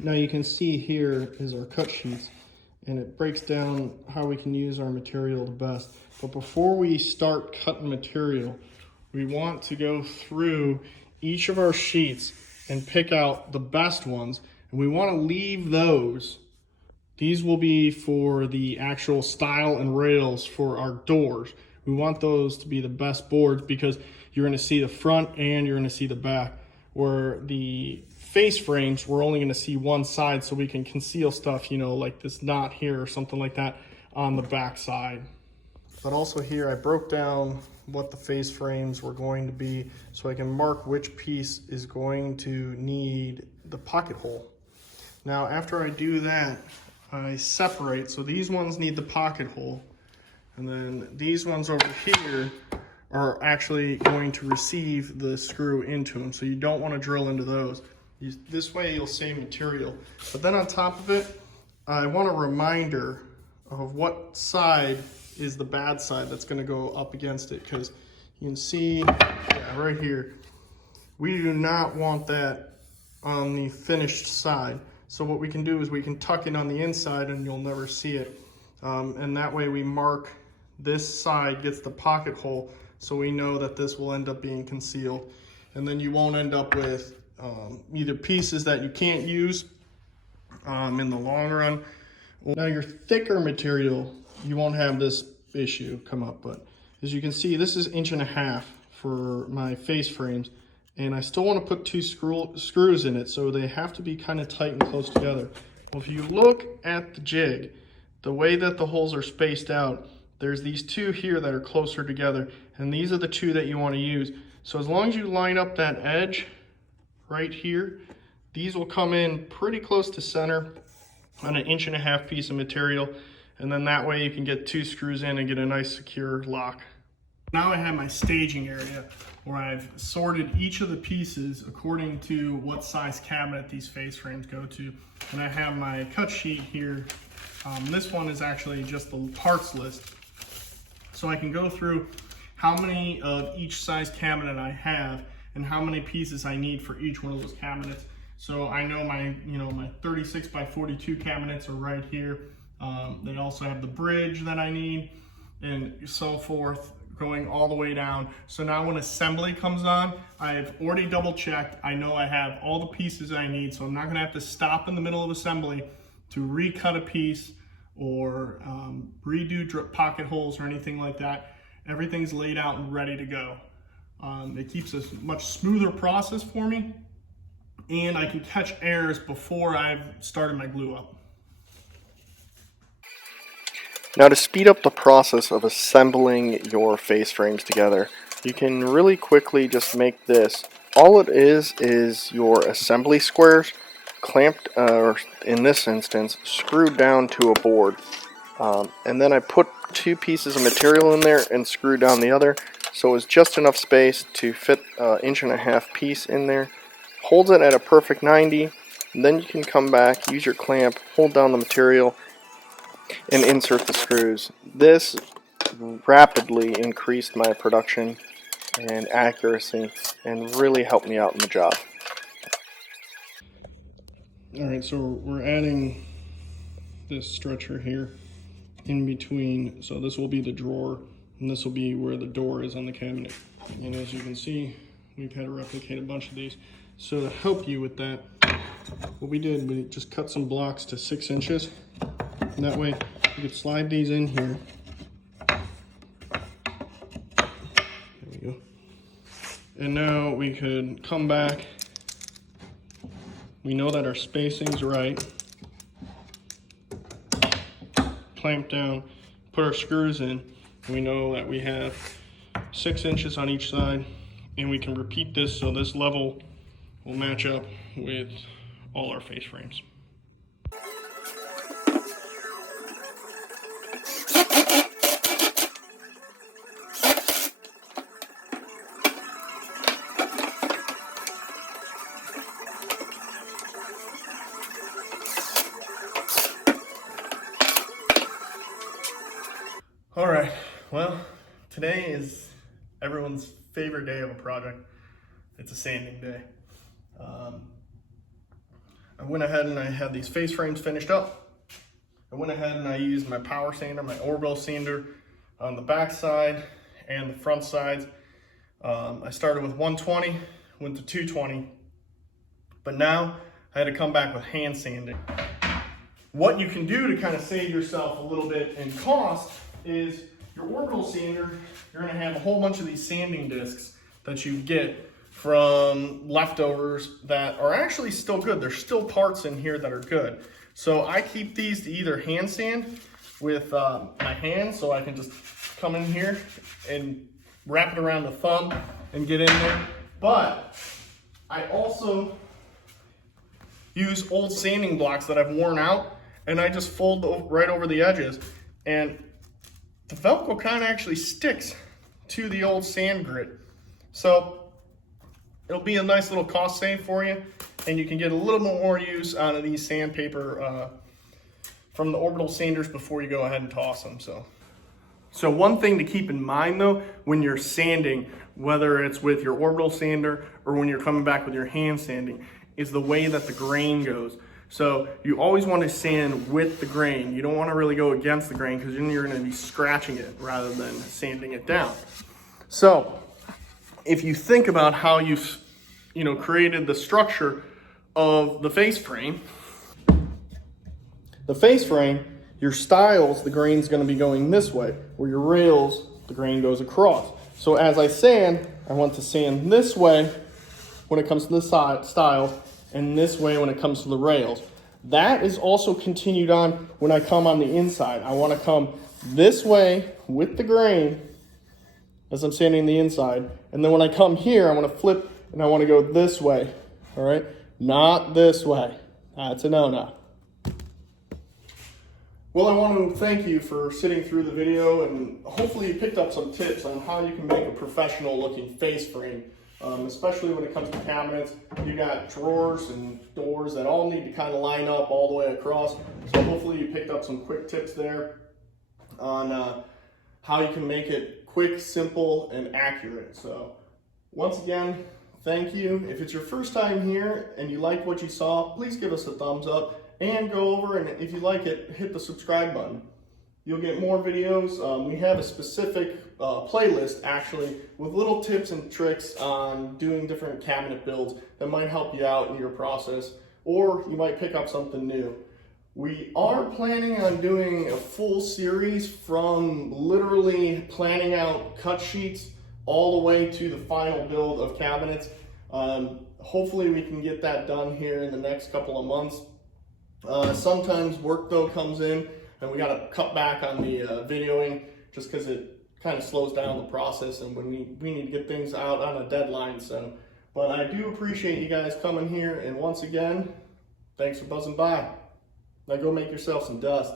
Now you can see here is our cut sheets, and it breaks down how we can use our material the best. But before we start cutting material, we want to go through each of our sheets and pick out the best ones, and we want to leave those. These will be for the actual style and rails for our doors. We want those to be the best boards because you're going to see the front and you're going to see the back. Where the face frames, we're only going to see one side, so we can conceal stuff, you know, like this knot here or something like that on the back side. But also here I broke down what the face frames were going to be so I can mark which piece is going to need the pocket hole. Now after I do that, I separate, so these ones need the pocket hole, and then these ones over here are actually going to receive the screw into them, so you don't want to drill into those. This way you'll save material. But then on top of it, I want a reminder of what side is the bad side that's going to go up against it, because you can see right here, we do not want that on the finished side. So what we can do is we can tuck it on the inside and you'll never see it. And that way we mark this side gets the pocket hole, so we know that this will end up being concealed. And then you won't end up with either pieces that you can't use in the long run. Now your thicker material, you won't have this issue come up, but as you can see, this is 1.5 inches for my face frames, and I still want to put 2 screws in it, so they have to be kind of tight and close together. Well, if you look at the jig, the way that the holes are spaced out, there's these 2 here that are closer together, and these are the 2 that you want to use. So as long as you line up that edge right here, these will come in pretty close to center on an 1.5 inch piece of material, and then that way you can get 2 screws in and get a nice secure lock. Now I have my staging area where I've sorted each of the pieces according to what size cabinet these face frames go to. And I have my cut sheet here. This one is actually just the parts list. So I can go through how many of each size cabinet I have and how many pieces I need for each one of those cabinets. So I know my 36 by 42 cabinets are right here. They also have the bridge that I need and so forth, going all the way down. So now when assembly comes on, I've already double checked. I know I have all the pieces I need, so I'm not gonna have to stop in the middle of assembly to recut a piece or redo pocket holes or anything like that. Everything's laid out and ready to go. It keeps a much smoother process for me, and I can catch errors before I've started my glue up. Now to speed up the process of assembling your face frames together, you can really quickly just make this. All it is your assembly squares clamped, or in this instance, screwed down to a board. And then I put 2 pieces of material in there and screwed down the other, so it's just enough space to fit an 1.5 inch piece in there. Holds it at a perfect 90, and then you can come back, use your clamp, hold down the material, and insert the screws. This rapidly increased my production and accuracy and really helped me out in the job. Alright, so we're adding this stretcher here in between. So this will be the drawer, and this will be where the door is on the cabinet. And as you can see, we've had to replicate a bunch of these. So to help you with that, what we did, we just cut some blocks to 6 inches. And that way you could slide these in here. There we go. And now we could come back. We know that our spacing's right. Clamp down, put our screws in, and we know that we have 6 inches on each side, and we can repeat this so this level will match up with all our face frames. All right, well, today is everyone's favorite day of a project. It's a sanding day. I went ahead and I had these face frames finished up. I went ahead and I used my power sander, my orbital sander on the back side and the front sides. I started with 120, went to 220, but now I had to come back with hand sanding. What you can do to kind of save yourself a little bit in cost is your orbital sander, you're gonna have a whole bunch of these sanding discs that you get from leftovers that are actually still good. There's still parts in here that are good. So I keep these to either hand sand with my hand, so I can just come in here and wrap it around the thumb and get in there. But I also use old sanding blocks that I've worn out, and I just fold right over the edges, and the Velcro kind of actually sticks to the old sand grit. So it'll be a nice little cost save for you, and you can get a little bit more use out of these sandpaper from the orbital sanders before you go ahead and toss them. So one thing to keep in mind though, when you're sanding, whether it's with your orbital sander or when you're coming back with your hand sanding, is the way that the grain goes. So you always want to sand with the grain. You don't want to really go against the grain, because then you're going to be scratching it rather than sanding it down. So if you think about how you've created the structure of the face frame, your stiles, the grain's going to be going this way, where your rails, the grain goes across. So as I sand, I want to sand this way when it comes to the stiles, and this way when it comes to the rails. That is also continued on when I come on the inside. I want to come this way with the grain as I'm sanding the inside, and then when I come here, I want to flip and I want to go this way, all right? Not this way. That's a no-no. Well, I want to thank you for sitting through the video, and hopefully you picked up some tips on how you can make a professional looking face frame. Especially when it comes to cabinets. You got drawers and doors that all need to kind of line up all the way across. So hopefully you picked up some quick tips there on how you can make it quick, simple, and accurate. So once again, thank you. If it's your first time here and you liked what you saw, please give us a thumbs up and go over, and if you like it, hit the subscribe button. You'll get more videos. We have a specific playlist actually with little tips and tricks on doing different cabinet builds that might help you out in your process, or you might pick up something new. We are planning on doing a full series from literally planning out cut sheets all the way to the final build of cabinets. Hopefully we can get that done here in the next couple of months. Sometimes work though comes in, and we got to cut back on the videoing just because it kind of slows down the process, and when we need to get things out on a deadline. So, but I do appreciate you guys coming here, and once again, thanks for buzzing by. Now go make yourself some dust.